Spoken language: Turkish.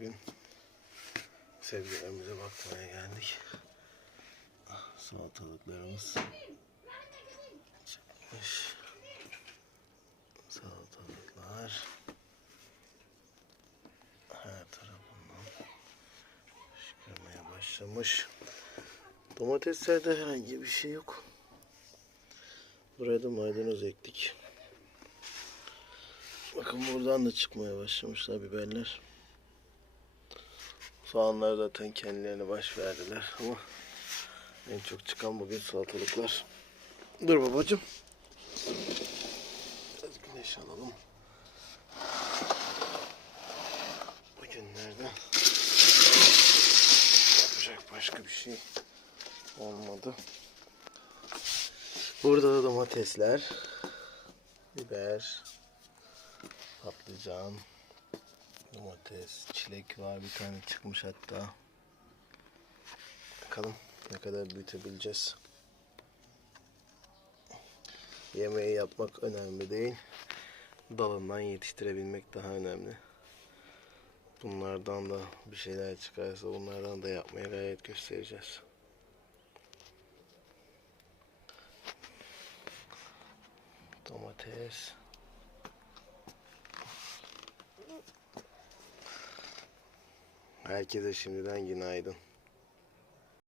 bugün sebzelerimize bakmaya geldik. Ah, Salatalıklarımız çıkmış. Salatalıklar her tarafından çıkmaya başlamış. Domateslerde herhangi bir şey yok. Buraya da maydanoz ektik. Bakın buradan da çıkmaya başlamışlar biberler. Soğanlar zaten kendilerine baş verdiler ama en çok çıkan bugün salatalıklar. Dur babacım. Biraz güneş alalım. Bugünlerde yapacak başka bir şey olmadı. Burada da domatesler, biber, patlıcan, domates, çilek var bir tane çıkmış hatta. Bakalım ne kadar büyütebileceğiz. Yemeği yapmak önemli değil. Dalından yetiştirebilmek daha önemli. Bunlardan da bir şeyler çıkarsa bunlardan da yapmaya gayret göstereceğiz. Domates. Herkese şimdiden günaydın.